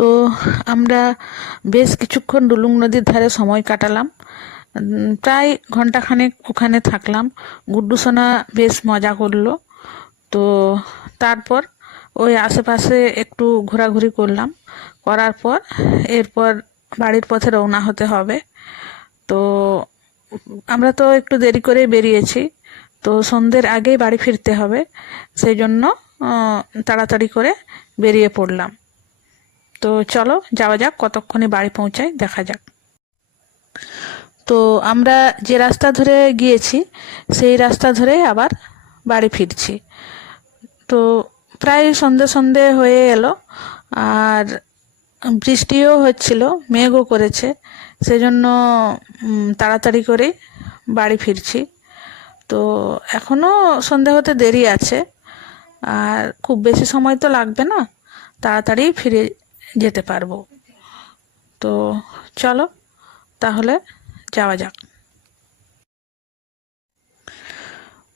তো আমরা বেশ কিছুক্ষণ ডুলুং নদীর ধারে সময় কাটালাম। প্রায় ঘন্টাখানেক ওখানে থাকলাম। গুড্ডু সোনা বেশ মজা করলো। তো তারপর ওই আশেপাশে একটু ঘোরাঘুরি করলাম, করার পর এরপর বাড়ির পথে রওনা হতে হবে। তো আমরা তো একটু দেরি করে বেরিয়েছি, তো সন্ধ্যের আগেই বাড়ি ফিরতে হবে, সেই জন্য তাড়াতাড়ি করে বেরিয়ে পড়লাম। তো চলো যাওয়া যাক, কতক্ষণে বাড়ি পৌঁছাই দেখা যাক। তো আমরা যে রাস্তা ধরে গিয়েছি সেই রাস্তা ধরে আবার বাড়ি ফিরছি। তো প্রায় সন্ধে সন্ধে হয়ে এলো, আর বৃষ্টিও হচ্ছিল, মেঘও করেছে, সেজন্য তাড়াতাড়ি করে বাড়ি ফিরছি। তো এখনও সন্ধে হতে দেরি আছে, আর খুব বেশি সময় তো লাগবে না, তাড়াতাড়ি ফিরে যেতে পারবো। তো চলো তাহলে যাওয়া যাক।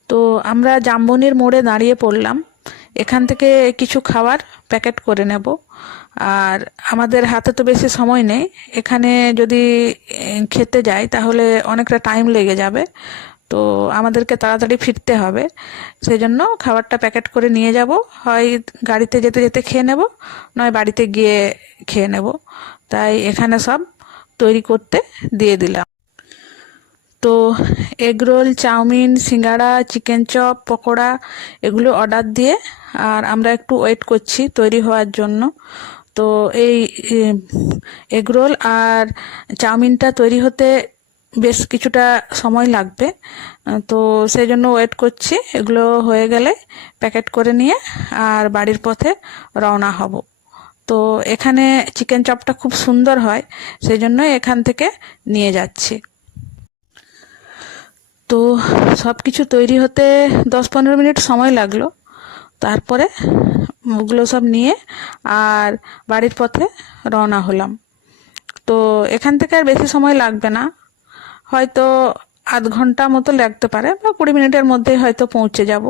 তো আমরা জামবনির মোড়ে দাঁড়িয়ে পড়লাম। এখান থেকে কিছু খাবার প্যাকেট করে নেব, আর আমাদের হাতে তো বেশি সময় নেই। এখানে যদি খেতে যাই তাহলে অনেকটা টাইম লেগে যাবে, তো আমাদেরকে তাড়াতাড়ি ফিরতে হবে। সেই জন্য খাবারটা প্যাকেট করে নিয়ে যাব, হয় গাড়িতে যেতে যেতে খেয়ে নেব, নয় বাড়িতে গিয়ে খেয়ে নেব। তাই এখানে সব তৈরি করতে দিয়ে দিলাম। তো এগরোল, চাউমিন, সিঙ্গাড়া, চিকেন চপ, পকোড়া এগুলো অর্ডার দিয়ে আর আমরা একটু ওয়েট করছি তৈরি হওয়ার জন্য। তো এই এগরোল আর চাউমিনটা তৈরি হতে বেশ কিছুটা সময় লাগবে, তো সেই জন্য ওয়েট করছি। এগুলো হয়ে গেলে প্যাকেট করে নিয়ে আর বাড়ির পথে রওনা হব। তো এখানে চিকেন চপটা খুব সুন্দর হয়, সেই জন্য এখান থেকে নিয়ে যাচ্ছি। তো সব কিছু তৈরি হতে 10-15 মিনিট সময় লাগলো। তারপরে ওগুলো সব নিয়ে আর বাড়ির পথে রওনা হলাম। তো এখান থেকে আর বেশি সময় লাগবে না, হয়তো আধ ঘন্টা মতো লাগতে পারে, বা 20 মিনিটের মধ্যেই হয়তো পৌঁছে যাব।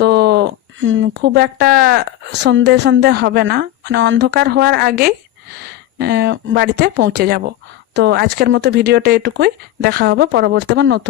তো খুব একটা সন্ধে সন্ধে হবে না, মানে অন্ধকার হওয়ার আগেই বাড়িতে পৌঁছে যাব। তো আজকের মতো ভিডিওটা এটুকুই, দেখা হবে পরবর্তী বা নতুন